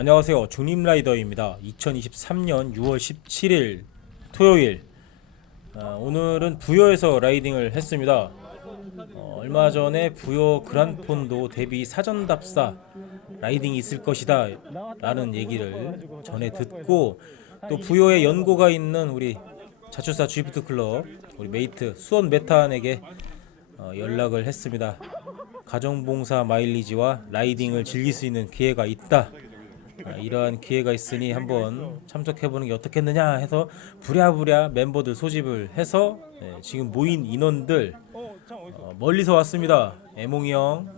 안녕하세요. 중림라이더입니다. 2023년 6월 17일 토요일. 오늘은 부여에서 라이딩을 했습니다. 얼마 전에 부여 그란폰도 데뷔 사전답사 라이딩이 있을 것이다 라는 얘기를 전해 듣고, 또 부여에 연고가 있는 우리 자출사 G프트 클럽 우리 메이트 수원 메탄에게 연락을 했습니다. 가정봉사 마일리지와 라이딩을 즐길 수 있는 기회가 있다, 이러한 기회가 있으니 한번 참석해보는 게 어떻겠느냐 해서 부랴부랴 멤버들 소집을 해서 지금 모인 인원들 멀리서 왔습니다. 애몽이 형,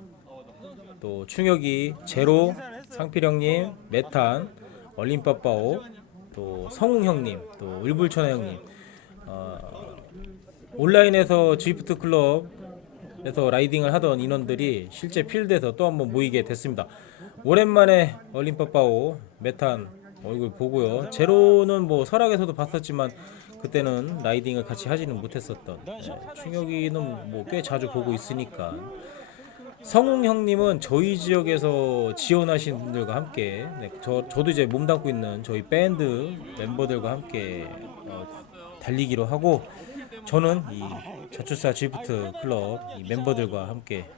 또 충혁이, 제로, 상필 형님, 메탄, 얼림빠빠오, 또 성웅 형님, 또 울불천하 형님, 온라인에서 G프트 클럽에서 라이딩을 하던 인원들이 실제 필드에서 또 한번 모이게 됐습니다. 오랜만에 얼림빠빠오 메탄 얼굴 보고요. 제로는 뭐 설악에서도 봤었지만 그때는 라이딩을 같이 하지는 못했었던, 충혁이는 뭐 꽤 자주 보고 있으니까. 성웅 형님은 저희 지역에서 지원하신 분들과 함께, 저도 이제 몸담고 있는 저희 밴드 멤버들과 함께 달리기로 하고, 저는 이 자출사 G프트 클럽 이 멤버들과 함께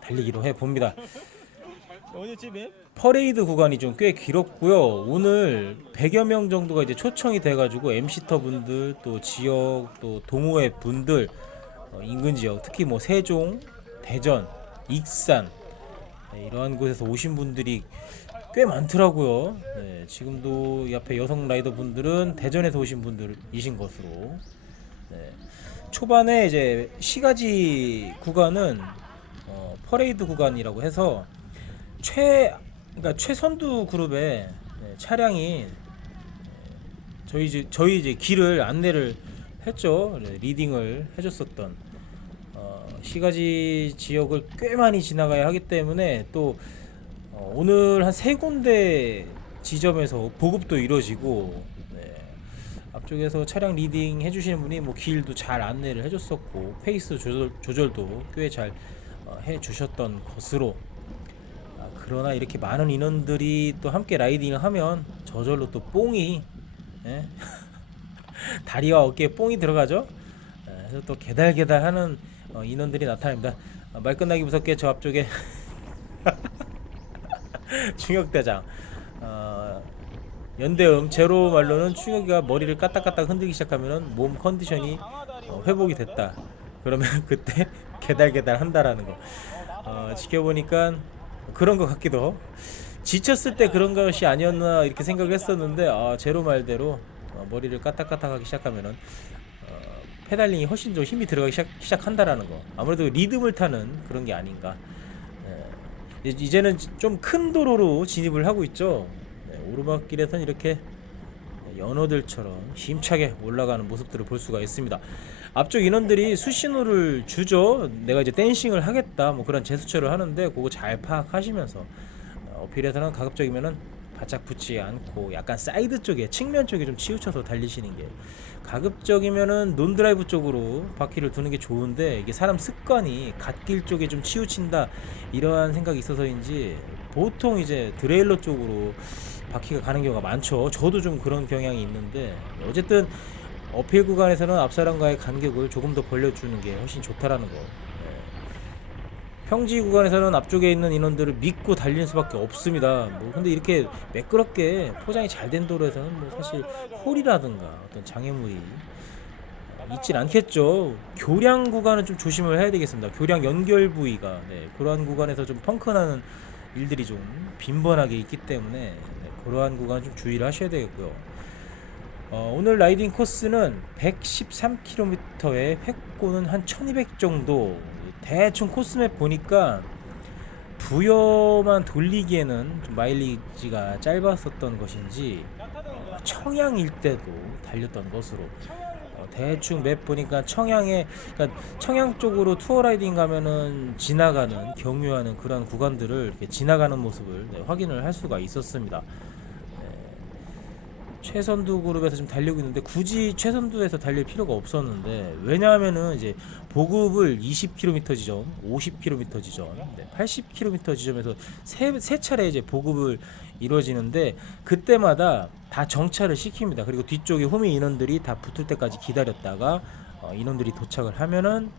달리기로 해 봅니다. 퍼레이드 구간이 좀 꽤 길었고요. 오늘 100여 명 정도가 이제 초청이 돼가지고 MC터 분들, 또 지역, 또 동호회 분들, 인근 지역, 특히 뭐 세종, 대전, 익산, 이러한 곳에서 오신 분들이 꽤 많더라고요. 지금도 이 앞에 여성 라이더 분들은 대전에서 오신 분들이신 것으로. 초반에 이제 시가지 구간은 퍼레이드 구간이라고 해서 그러니까 최선두 그룹의 차량이 저희 이제 길을 안내를 했죠. 리딩을 해줬었던, 시가지 지역을 꽤 많이 지나가야 하기 때문에, 또 오늘 한 세 군데 지점에서 보급도 이루어지고, 앞쪽에서 차량 리딩 해주시는 분이 뭐 길도 잘 안내를 해줬었고, 페이스 조절도 꽤 잘 해주셨던 것으로. 그러나 이렇게 많은 인원들이 또 함께 라이딩을 하면 저절로 또 뽕이, 다리와 어깨에 뽕이 들어가죠. 그래서 또 개달개달하는 인원들이 나타납니다. 말 끝나기 무섭게 저 앞쪽에 충혁대장, 연대음 제로 말로는 충혁이가 머리를 까딱까딱 흔들기 시작하면 몸 컨디션이 회복이 됐다, 그러면 그때 개달개달 한다라는 거. 지켜보니까 그런 것 같기도, 지쳤을 때 그런 것이 아니었나 이렇게 생각을 했었는데, 제로 말대로 머리를 까딱까딱하기 시작하면은 페달링이 훨씬 좀 힘이 들어가기 시작한다라는 거. 아무래도 리듬을 타는 그런 게 아닌가. 이제는 좀 큰 도로로 진입을 하고 있죠. 오르막길에선 이렇게 연어들처럼 힘차게 올라가는 모습들을 볼 수가 있습니다. 앞쪽 인원들이 수신호를 주죠. 내가 이제 댄싱을 하겠다, 뭐 그런 제스처를 하는데 그거 잘 파악하시면서, 어필에서는 가급적이면은 바짝 붙지 않고 약간 사이드 쪽에, 측면 쪽에 좀 치우쳐서 달리시는 게, 가급적이면은 논드라이브 쪽으로 바퀴를 두는 게 좋은데, 이게 사람 습관이 갓길 쪽에 좀 치우친다, 이러한 생각이 있어서인지 보통 이제 드레일러 쪽으로 바퀴가 가는 경우가 많죠. 저도 좀 그런 경향이 있는데, 어쨌든 어필 구간에서는 앞사람과의 간격을 조금 더 벌려주는 게 훨씬 좋다라는 거. 평지 구간에서는 앞쪽에 있는 인원들을 믿고 달리는 수밖에 없습니다. 뭐 근데 이렇게 매끄럽게 포장이 잘 된 도로에서는 뭐 사실 홀이라든가 어떤 장애물이 있질 않겠죠. 교량 구간은 좀 조심을 해야 되겠습니다. 교량 연결 부위가, 그러한 구간에서 좀 펑크나는 일들이 좀 빈번하게 있기 때문에, 그러한 구간 좀 주의를 하셔야 되겠고요. 오늘 라이딩 코스는 113km에 획고는 한 1200 정도. 대충 코스맵 보니까 부여만 돌리기에는 좀 마일리지가 짧았었던 것인지 청양 일대도 달렸던 것으로, 대충 맵 보니까 그러니까 청양 쪽으로 투어 라이딩 가면은 지나가는, 경유하는 그런 구간들을 이렇게 지나가는 모습을 확인을 할 수가 있었습니다. 최선두 그룹에서 좀 달리고 있는데 굳이 최선두에서 달릴 필요가 없었는데, 왜냐하면은 이제 보급을 20km 지점, 50km 지점, 80km 지점에서 세 차례 이제 보급을 이루어지는데, 그때마다 다 정차를 시킵니다. 그리고 뒤쪽에 호미 인원들이 다 붙을 때까지 기다렸다가 인원들이 도착을 하면은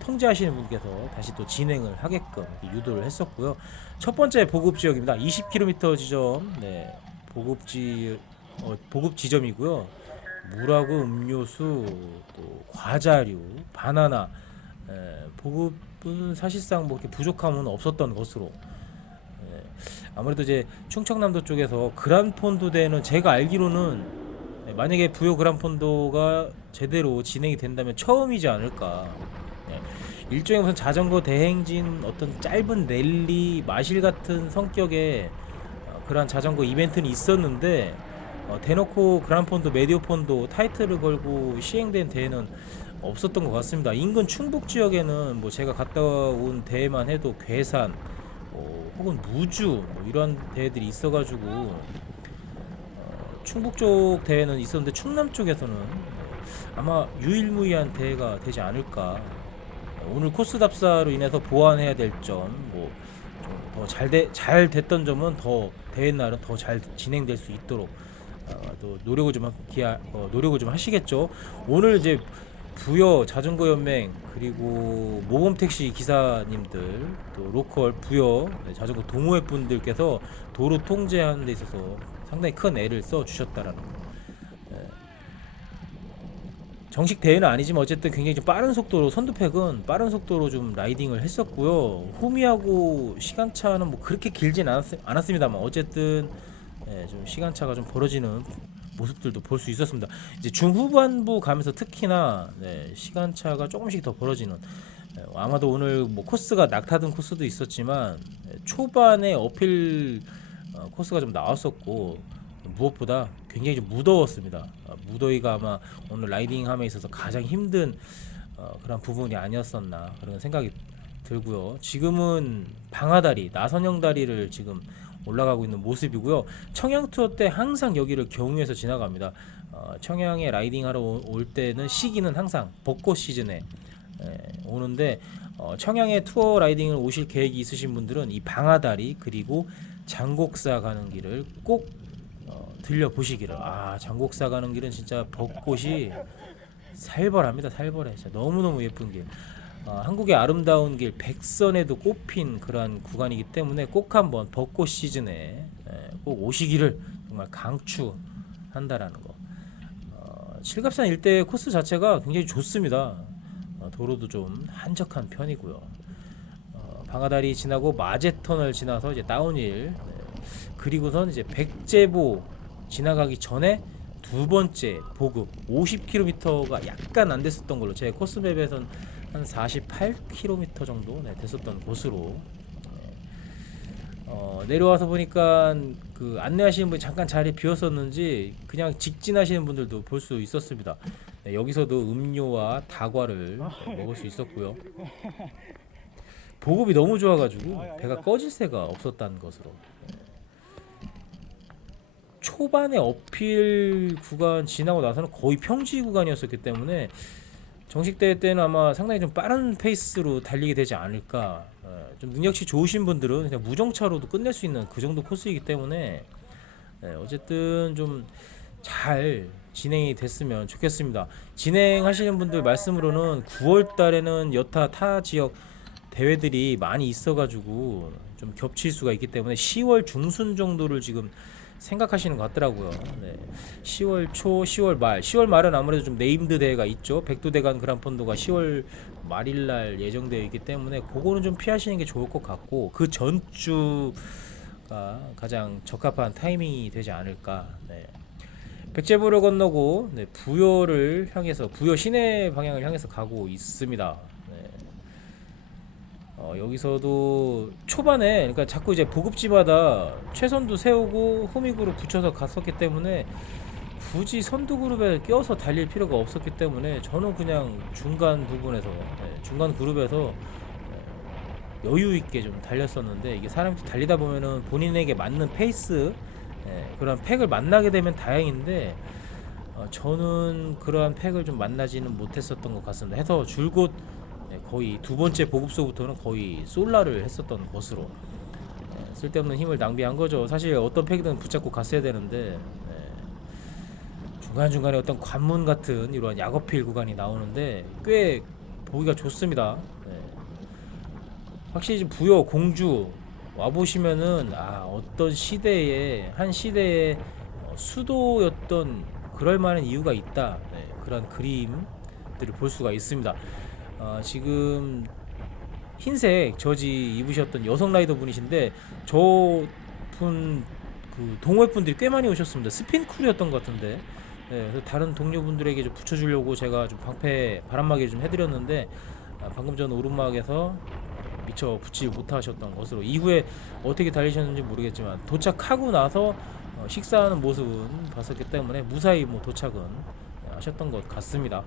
통제하시는 분께서 다시 또 진행을 하게끔 유도를 했었고요. 첫 번째 보급 지역입니다. 20km 지점, 보급 지점이고요. 물하고 음료수, 또 과자류, 바나나, 보급은 사실상 뭐 이렇게 부족함은 없었던 것으로. 아무래도 이제 충청남도 쪽에서 그란폰도대는 제가 알기로는, 만약에 부여 그란폰도가 제대로 진행이 된다면 처음이지 않을까. 일종의 무슨 자전거 대행진, 어떤 짧은 랠리 마실 같은 성격의 그러한 자전거 이벤트는 있었는데, 대놓고 그란폰도, 메디오폰도 타이틀을 걸고 시행된 대회는 없었던 것 같습니다. 인근 충북 지역에는 뭐 제가 갔다 온 대회만 해도 괴산, 혹은 무주, 뭐 이런 대회들이 있어가지고 충북 쪽 대회는 있었는데, 충남 쪽에서는 아마 유일무이한 대회가 되지 않을까. 오늘 코스 답사로 인해서 보완해야 될 점, 뭐 좀 더 잘 됐던 점은 더 대회 날은 더 잘 진행될 수 있도록 또 노력을 좀 하시겠죠. 오늘 이제 부여 자전거 연맹, 그리고 모범 택시 기사님들, 또 로컬 부여 자전거 동호회 분들께서 도로 통제하는 데 있어서 상당히 큰 애를 써 주셨다라는 거. 정식 대회는 아니지만 어쨌든 굉장히 좀 빠른 속도로, 선두팩은 빠른 속도로 좀 라이딩을 했었고요. 호미하고 시간차는 뭐 그렇게 길진 않았습니다만 어쨌든 좀 시간차가 좀 벌어지는 모습들도 볼 수 있었습니다. 이제 중후반부 가면서 특히나 시간차가 조금씩 더 벌어지는, 아마도 오늘 뭐 코스가 낙타등 코스도 있었지만 초반에 어필 코스가 좀 나왔었고, 무엇보다 굉장히 좀 무더웠습니다. 무더위가 아마 오늘 라이딩함에 있어서 가장 힘든 그런 부분이 아니었었나 그런 생각이 들고요. 지금은 방아다리, 나선형다리를 지금 올라가고 있는 모습이고요. 청양 투어 때 항상 여기를 경유해서 지나갑니다. 청양에 라이딩하러 올 때는 시기는 항상 벚꽃 시즌에 오는데, 청양에 투어 라이딩을 오실 계획이 있으신 분들은 이 방아다리 그리고 장곡사 가는 길을 꼭 들려보시기를. 장곡사 가는 길은 진짜 벚꽃이 살벌합니다. 살벌해. 진짜 너무너무 예쁜 길. 한국의 아름다운 길 백선에도 꼽힌 그러한 구간이기 때문에 꼭 한번 벚꽃 시즌에 꼭 오시기를 정말 강추한다라는 거. 칠갑산 일대 코스 자체가 굉장히 좋습니다. 도로도 좀 한적한 편이고요. 방아다리 지나고 마제터널 지나서 이제 다운힐, 그리고선 이제 백제보 지나가기 전에 두 번째 보급 50km가 약간 안 됐었던 걸로, 제 코스맵에선 한 48km 정도 됐었던 곳으로 내려와서 보니까 그 안내하시는 분이 잠깐 자리 비었었는지 그냥 직진하시는 분들도 볼 수 있었습니다. 여기서도 음료와 다과를 먹을 수 있었고요. 보급이 너무 좋아가지고 배가 꺼질 새가 없었다는 것으로. 초반에 어필 구간 지나고 나서는 거의 평지 구간이었었기 때문에 정식 대회 때는 아마 상당히 좀 빠른 페이스로 달리게 되지 않을까. 좀 능력치 좋으신 분들은 그냥 무정차로도 끝낼 수 있는 그 정도 코스이기 때문에 어쨌든 좀 잘 진행이 됐으면 좋겠습니다. 진행하시는 분들 말씀으로는 9월 달에는 여타 타 지역 대회들이 많이 있어가지고 좀 겹칠 수가 있기 때문에 10월 중순 정도를 지금 생각하시는 것 같더라고요. 10월 초, 10월 말. 10월 말은 아무래도 좀 네임드 대회가 있죠. 백두대간 그란폰도가 10월 말일날 예정되어 있기 때문에 그거는 좀 피하시는 게 좋을 것 같고, 그 전주가 가장 적합한 타이밍이 되지 않을까. 백제보를 건너고 부여를 향해서, 부여 시내 방향을 향해서 가고 있습니다. 여기서도 초반에, 그러니까 자꾸 이제 보급지마다 최선두 세우고 호미그룹 붙여서 갔었기 때문에 굳이 선두 그룹에 껴서 달릴 필요가 없었기 때문에 저는 그냥 중간 부분에서, 중간 그룹에서 여유 있게 좀 달렸었는데, 이게 사람이 달리다 보면은 본인에게 맞는 페이스, 그런 팩을 만나게 되면 다행인데 저는 그러한 팩을 좀 만나지는 못했었던 것 같습니다. 해서 줄곧 거의 두 번째 보급소부터는 거의 솔라를 했었던 것으로 쓸데없는 힘을 낭비한 거죠. 사실 어떤 팩이든 붙잡고 갔어야 되는데 중간중간에 어떤 관문 같은 이러한 약어필 구간이 나오는데 꽤 보기가 좋습니다. 확실히 부여 공주 와 보시면은 어떤 시대에 한 시대의 수도였던 그럴 만한 이유가 있다. 그런 그림들을 볼 수가 있습니다. 지금 흰색 저지 입으셨던 여성 라이더 분이신데 저분 그 동호회 분들이 꽤 많이 오셨습니다. 스핀쿨이었던 것 같은데. 그래서 다른 동료분들에게 좀 붙여주려고 제가 좀 방패 바람막이를 좀 해드렸는데 방금 전 오르막에서 미처 붙지 못하셨던 것으로 이후에 어떻게 달리셨는지 모르겠지만 도착하고 나서 식사하는 모습은 봤었기 때문에 무사히 뭐 도착은 하셨던 것 같습니다.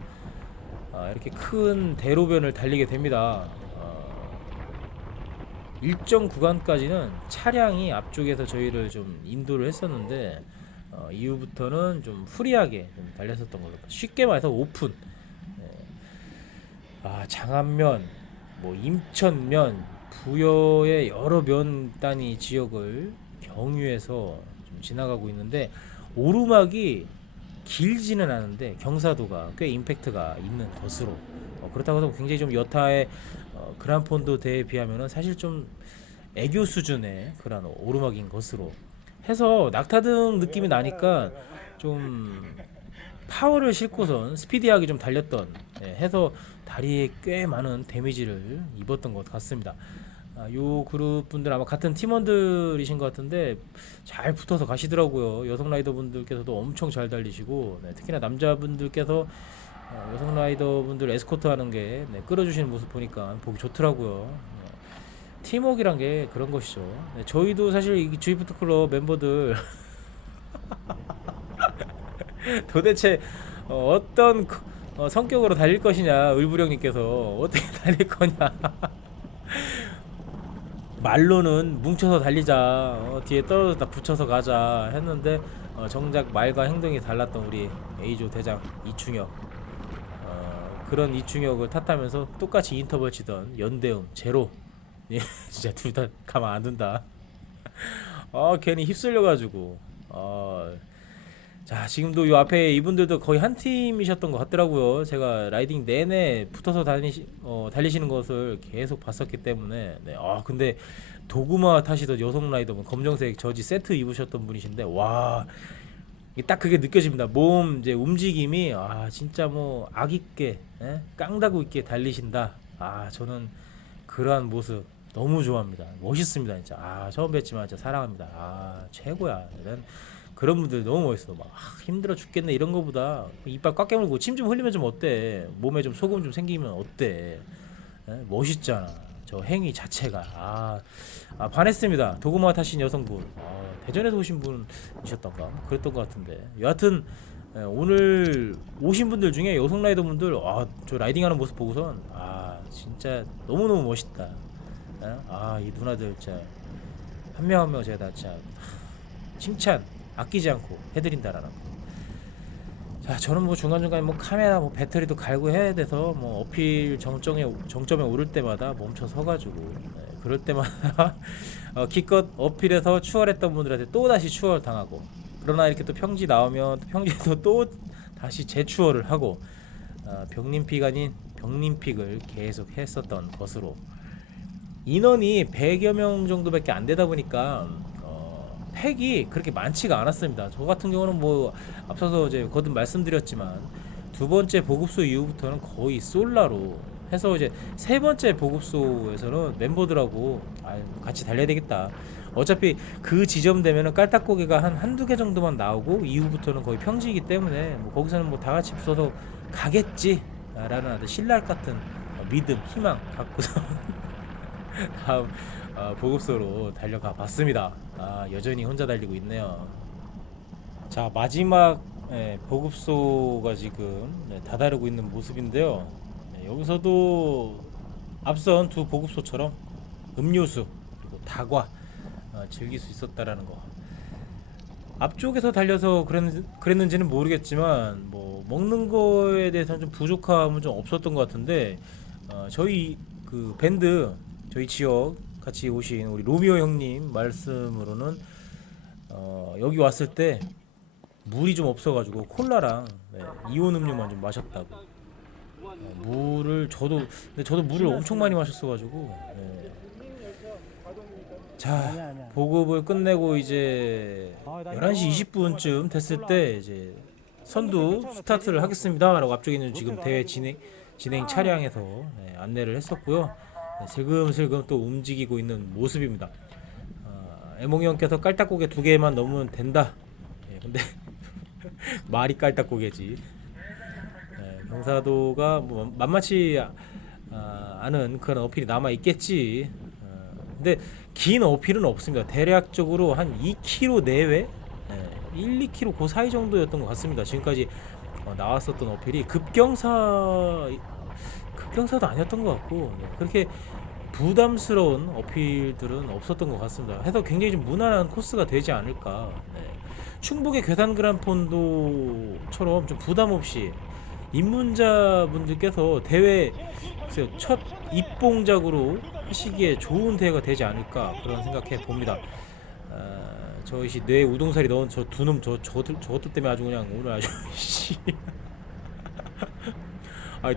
이렇게 큰 대로변을 달리게 됩니다. 일정 구간까지는 차량이 앞쪽에서 저희를 좀 인도를 했었는데 이후부터는 좀 프리하게 좀 달렸었던 걸로 쉽게 말해서 오픈. 장안면, 뭐 임천면, 부여의 여러 면 단위 지역을 경유해서 좀 지나가고 있는데 오르막이 길지는 않은데 경사도가 꽤 임팩트가 있는 것으로 그렇다고 해서 굉장히 좀 여타의 그란폰도 대에 비하면은 사실 좀 애교 수준의 그런 오르막인 것으로 해서 낙타등 느낌이 나니까 좀 파워를 싣고선 스피디하게 좀 달렸던 해서 다리에 꽤 많은 데미지를 입었던 것 같습니다. 요 그룹 분들 아마 같은 팀원들이신 것 같은데 잘 붙어서 가시더라고요. 여성 라이더 분들께서도 엄청 잘 달리시고 특히나 남자분들께서 여성 라이더 분들 에스코트 하는 게 끌어주시는 모습 보니까 보기 좋더라고요. 팀워크란 게 그런 것이죠. 저희도 사실 이 주이프트 클럽 멤버들 도대체 어떤 성격으로 달릴 것이냐, 을부령님께서 어떻게 달릴 거냐. 말로는 뭉쳐서 달리자, 뒤에 떨어졌다 붙여서 가자 했는데 정작 말과 행동이 달랐던 우리 A조 대장 이충혁, 그런 이충혁을 탓하면서 똑같이 인터벌 치던 연대음 제로. 예, 진짜 둘 다 가만 안 둔다. 괜히 휩쓸려가지고. 자, 지금도 요 앞에 이분들도 거의 한 팀이셨던 것 같더라고요. 제가 라이딩 내내 붙어서 달리시는 것을 계속 봤었기 때문에. 근데 도구마 타시던 여성 라이더분 검정색 저지 세트 입으셨던 분이신데, 와, 딱 그게 느껴집니다. 몸 이제 움직임이 진짜 뭐 악있게, 깡다구 있게 달리신다. 저는 그러한 모습 너무 좋아합니다. 멋있습니다, 진짜. 처음 뵀지만 진짜 사랑합니다. 최고야. 이런 그런 분들 너무 멋있어. 막 힘들어 죽겠네 이런 거보다 이빨 꽉 깨물고 침 좀 흘리면 좀 어때? 몸에 좀 소금 좀 생기면 어때? 멋있잖아. 저 행위 자체가 반했습니다. 도구마 타신 여성분, 대전에서 오신 분이셨던가 그랬던 것 같은데 여하튼 오늘 오신 분들 중에 여성 라이더 분들 저 라이딩하는 모습 보고선 진짜 너무너무 멋있다. 이 누나들 진짜 한 명 한 명 제가 다 진짜 칭찬 아끼지 않고 해드린다라는 거. 자, 저는 뭐 중간중간에 뭐 카메라 뭐 배터리도 갈고 해야 돼서 뭐 어필 정점에 오를 때마다 멈춰 서가지고 그럴 때마다 기껏 어필해서 추월했던 분들한테 또 다시 추월 당하고, 그러나 이렇게 또 평지 나오면 또 평지에서 또 다시 재추월을 하고 병림픽 아닌 병림픽을 계속 했었던 것으로 인원이 100여 명 정도밖에 안 되다 보니까 팩이 그렇게 많지가 않았습니다. 저 같은 경우는 뭐 앞서서 이제 거듭 말씀드렸지만 두 번째 보급소 이후부터는 거의 솔라로 해서 이제 세 번째 보급소에서는 멤버들하고 같이 달려야 되겠다. 어차피 그 지점 되면은 깔딱고개가 한 한두 개 정도만 나오고 이후부터는 거의 평지이기 때문에 뭐 거기서는 뭐 다 같이 붙어서 가겠지 라는 아주 신랄 같은 믿음, 희망 갖고서 다음 보급소로 달려가 봤습니다. 여전히 혼자 달리고 있네요. 자, 마지막 보급소가 지금 다다르고 있는 모습인데요. 여기서도 앞선 두 보급소처럼 음료수 그리고 다과 즐길 수 있었다라는 거. 앞쪽에서 달려서 그랬는지는 모르겠지만 뭐 먹는 거에 대해서는 좀 부족함은 좀 없었던 것 같은데 저희 그 밴드 저희 지역 같이 오신 우리 로미오 형님 말씀으로는 여기 왔을 때 물이 좀 없어가지고 콜라랑 이온 음료만 좀 마셨다고. 물을 저도 물을 엄청 많이 마셨어가지고 자 보급을 끝내고 이제 11시 20분쯤 됐을 때 이제 선두 스타트를 하겠습니다라고 앞쪽에 있는 지금 대회 진행 차량에서 안내를 했었고요. 슬금슬금 또 움직이고 있는 모습입니다. 애몽이 형께서 깔딱고개 2개만 넣으면 된다. 근데 말이 깔딱고개지. 경사도가 뭐 만만치 않은 그런 어필이 남아 있겠지. 근데 긴 어필은 없습니다. 대략적으로 한 2km 내외, 1, 2km 그 사이 정도였던 것 같습니다. 지금까지 나왔었던 어필이 급경사도 아니었던 것 같고 그렇게 부담스러운 어필들은 없었던 것 같습니다. 해서 굉장히 좀 무난한 코스가 되지 않을까. 충북의 괴산 그란폰도처럼 좀 부담 없이 입문자분들께서 대회 첫 입봉작으로 하시기에 좋은 대회가 되지 않을까 그런 생각해 봅니다. 저희 뇌에 우동살이 넣은 저 두 놈 저것들 때문에 아주 그냥 오늘 아주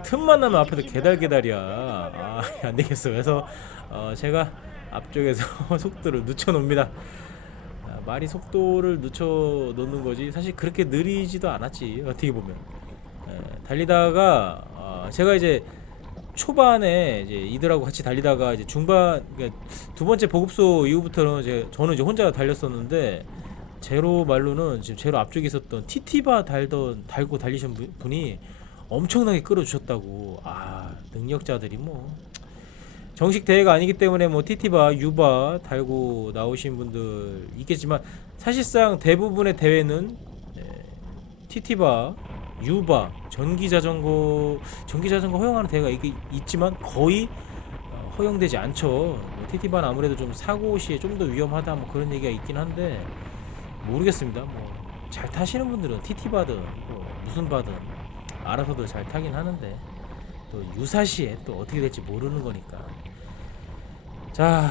틈만 나면 앞에서 개달개달이야. 안 되겠어. 그래서 제가 앞쪽에서 속도를 늦춰 놓습니다. 말이 속도를 늦춰 놓는 거지 사실 그렇게 느리지도 않았지 어떻게 보면. 달리다가 제가 이제 초반에 이제 이들하고 같이 달리다가 이제 중반 그러니까 두 번째 보급소 이후부터는 저는 이제 혼자 달렸었는데 제로 말로는 지금 제로 앞쪽에 있었던 TT바 달고 달리신 분이 엄청나게 끌어주셨다고. 능력자들이 뭐 정식 대회가 아니기 때문에 뭐 TT바, 유바 달고 나오신 분들 있겠지만 사실상 대부분의 대회는 TT바, 유바, 전기자전거 허용하는 대회가 있지만 거의 허용되지 않죠. TT바는 아무래도 좀 사고 시에 좀 더 위험하다 뭐 그런 얘기가 있긴 한데 모르겠습니다. 뭐 잘 타시는 분들은 TT바든 뭐 무슨 바든 알아서도 잘 타긴 하는데 또 유사시에 또 어떻게 될지 모르는 거니까. 자,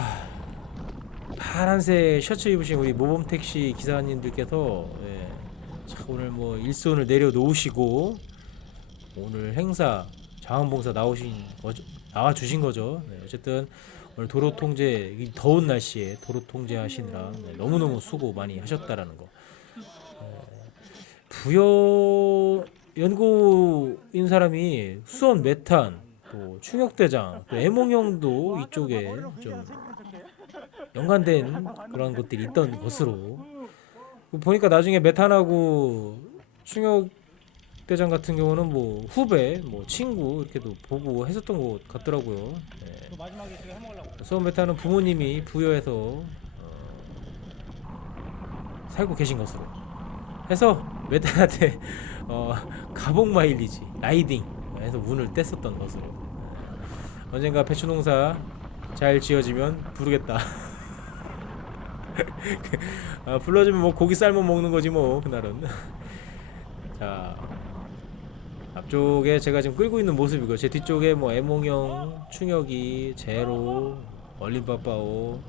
파란색 셔츠 입으신 우리 모범택시 기사님들께서 자, 오늘 뭐 일손을 내려놓으시고 오늘 행사 자원봉사 나와주신 거죠. 어쨌든 오늘 도로 통제 이 더운 날씨에 도로 통제 하시느라 너무너무 수고 많이 하셨다라는 거. 부여 연고인 사람이 수원 메탄 또 충역대장 또 애몽형도 이쪽에 좀 연관된 그런 것들이 있던 것으로 보니까 나중에 메탄하고 충역대장 같은 경우는 뭐 후배 뭐 친구 이렇게도 보고 했었던 것 같더라고요. 수원 메탄은 부모님이 부여에서 살고 계신 것으로 해서 메탄한테 가복 마일리지 라이딩 해서 운을 뗐었던 것으로. 언젠가 배추농사 잘 지어지면 부르겠다. 불러주면 뭐 고기 삶아 먹는 거지 뭐 그날은. 자, 앞쪽에 제가 지금 끌고 있는 모습이고 제 뒤쪽에 뭐 애몽형, 충혁이, 제로, 얼린빠빠오,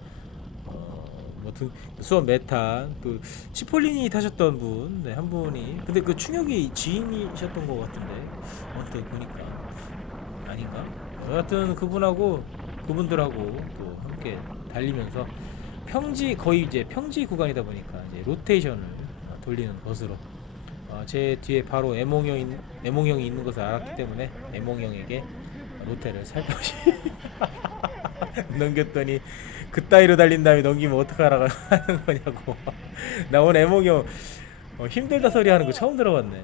수원 메탄, 또 치폴리니 타셨던 분, 한 분이. 근데 그 충혁이 지인이셨던 것 같은데 어떻게 보니까 아닌가? 여하튼 그분들하고 또 함께 달리면서 거의 이제 평지 구간이다 보니까 이제 로테이션을 돌리는 것으로 제 뒤에 바로 애몽형이 있는 것을 알았기 때문에 애몽형에게 로테를 살펴시 넘겼더니 그따위로 달린 다음에 넘기면 어떡하라고 하는 거냐고. 나 오늘 애몽형 힘들다 소리 하는 거 처음 들어봤네.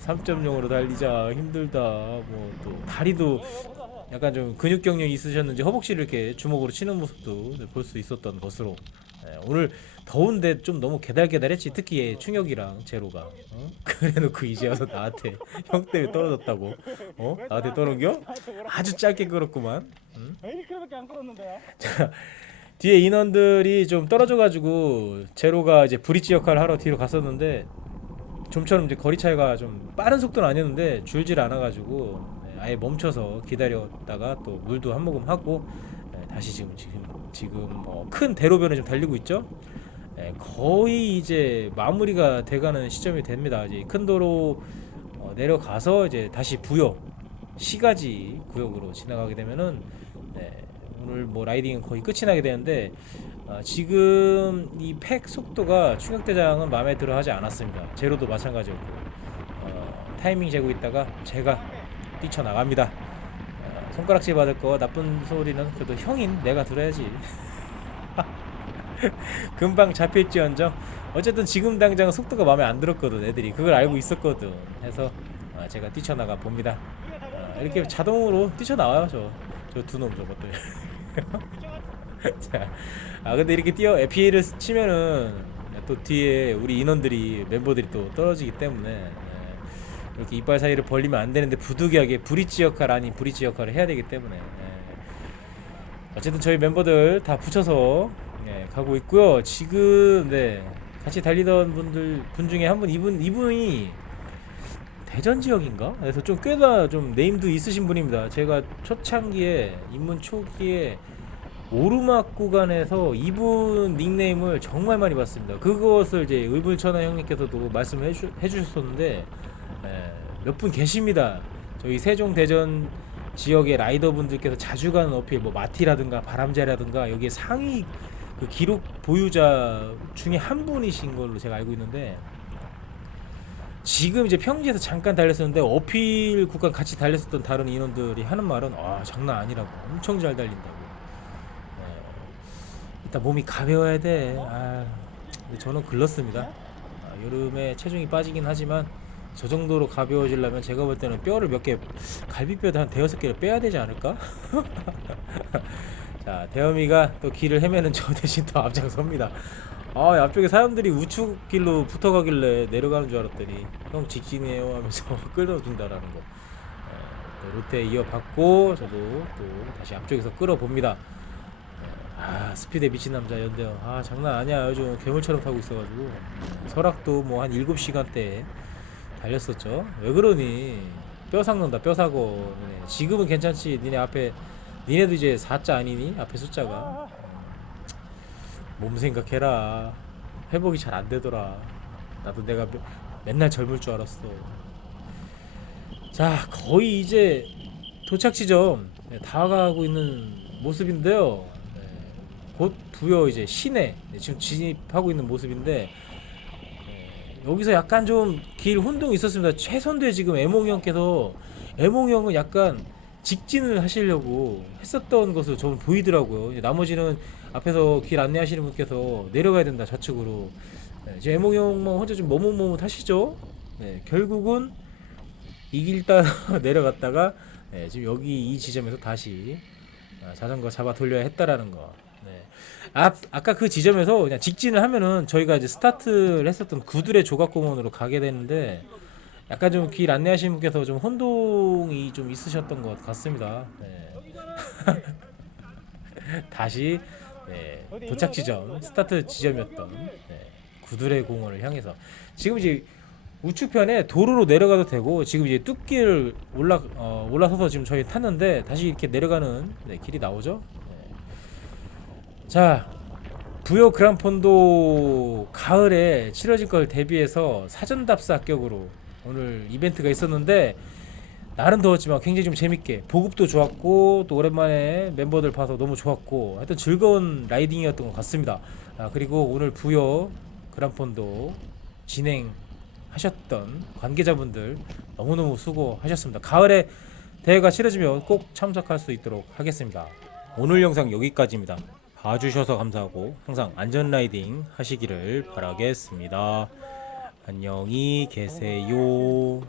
3.0으로 달리자 힘들다. 뭐 또 다리도 약간 좀 근육 경련이 있으셨는지 허벅지를 이렇게 주먹으로 치는 모습도 볼 수 있었던 것으로. 오늘 더운데 좀 너무 개달개달했지. 특히 충혁이랑 제로가 그래놓고 이제 와서 나한테 형 때문에 떨어졌다고 나한테 떠넘겨? 아주 짧게 끌었구만. 응? 왜 이렇게밖에 안 끌었는데? 자, 뒤에 인원들이 좀 떨어져가지고 제로가 이제 브릿지 역할을 하러 뒤로 갔었는데 좀처럼 이제 거리 차이가 좀 빠른 속도는 아니었는데 줄질 않아가지고 아예 멈춰서 기다렸다가 또 물도 한 모금 하고 다시 지금 큰 대로변에 좀 달리고 있죠. 거의 이제 마무리가 돼가는 시점이 됩니다. 이제 큰 도로 내려가서 이제 다시 부여 시가지 구역으로 지나가게 되면은 오늘 뭐 라이딩은 거의 끝이 나게 되는데 지금 이 팩 속도가 충격대장은 마음에 들어 하지 않았습니다. 제로도 마찬가지였고 타이밍 재고 있다가 제가 뛰쳐나갑니다. 손가락질 받을 거 나쁜 소리는 그래도 형인 내가 들어야지. 금방 잡힐지언정 어쨌든 지금 당장 속도가 마음에 안 들었거든. 애들이 그걸 알고 있었거든. 해서 제가 뛰쳐나가 봅니다. 이렇게 자동으로 뛰쳐나와요. 저 두 놈 저것들. 자, 근데 이렇게 FA를 치면은 또 뒤에 우리 인원들이 멤버들이 또 떨어지기 때문에 이렇게 이빨 사이를 벌리면 안 되는데 부득이하게 브릿지 역할 아닌 브릿지 역할을 해야 되기 때문에 어쨌든 저희 멤버들 다 붙여서 가고 있고요. 지금 같이 달리던 분 중에 한 분 이분이 대전 지역인가? 그래서 좀 꽤나 좀 네임도 있으신 분입니다. 제가 초창기에 입문 초기에 오르막 구간에서 이분 닉네임을 정말 많이 봤습니다. 그것을 이제 을불천하 형님께서도 말씀을 해주셨었는데 몇 분 계십니다. 저희 세종 대전 지역의 라이더분들께서 자주 가는 어필 뭐 마티라든가 바람자라든가 여기에 상위 그 기록 보유자 중에 한 분이신 걸로 제가 알고 있는데 지금 이제 평지에서 잠깐 달렸었는데 어필 구간 같이 달렸었던 다른 인원들이 하는 말은 장난 아니라고 엄청 잘 달린다고. 일단 몸이 가벼워야 돼. 근데 저는 글렀습니다. 여름에 체중이 빠지긴 하지만 저 정도로 가벼워지려면 제가 볼 때는 뼈를 몇 개, 갈비뼈도 한 대여섯 개를 빼야 되지 않을까? 자, 대현이가 또 길을 헤매는 저 대신 또 앞장섭니다. 앞쪽에 사람들이 우측길로 붙어가길래 내려가는 줄 알았더니 형 직진해요 하면서 끌어준다라는 거. 롯데 이어받고 저도 또 다시 앞쪽에서 끌어봅니다. 스피드에 미친 남자 연대요. 장난 아니야. 요즘 괴물처럼 타고 있어가지고 설악도 뭐 한 7시간대 달렸었죠. 왜 그러니? 뼈 삭는다. 뼈 사고. 지금은 괜찮지. 니네도 이제 4자 아니니? 앞에 숫자가. 몸 생각해라. 회복이 잘 안 되더라. 나도 내가 맨날 젊을 줄 알았어. 자, 거의 이제 도착 지점 다가가고 있는 모습인데요. 곧 부여 이제 시내 지금 진입하고 있는 모습인데 여기서 약간 좀 길 혼동이 있었습니다. 최선대 지금 애몽이 형은 약간 직진을 하시려고 했었던 것으로 저는 보이더라고요. 나머지는 앞에서 길 안내하시는 분께서 내려가야 된다 좌측으로. 지금 애몽이 형만 혼자 좀 머뭇머뭇 하시죠. 결국은 이 길 따라 내려갔다가 지금 여기 이 지점에서 다시 자전거 잡아 돌려야 했다라는 거. 아까 그 지점에서 그냥 직진을 하면은 저희가 이제 스타트를 했었던 구들의 조각공원으로 가게 되는데 약간 좀 길 안내하시는 분께서 좀 혼동이 좀 있으셨던 것 같습니다. 다시 도착 지점, 스타트 지점이었던 구들의 공원을 향해서 지금 이제 우측편에 도로로 내려가도 되고 지금 이제 뚝길 올라서서 지금 저희 탔는데 다시 이렇게 내려가는 길이 나오죠. 자, 부여 그란폰도 가을에 치러질 걸 대비해서 사전 답사 합격으로 오늘 이벤트가 있었는데 날은 더웠지만 굉장히 좀 재밌게 보급도 좋았고 또 오랜만에 멤버들 봐서 너무 좋았고 하여튼 즐거운 라이딩이었던 것 같습니다. 그리고 오늘 부여 그란폰도 진행하셨던 관계자분들 너무너무 수고하셨습니다. 가을에 대회가 치러지면 꼭 참석할 수 있도록 하겠습니다. 오늘 영상 여기까지입니다. 봐주셔서 감사하고 항상 안전 라이딩 하시기를 바라겠습니다. 안녕히 계세요.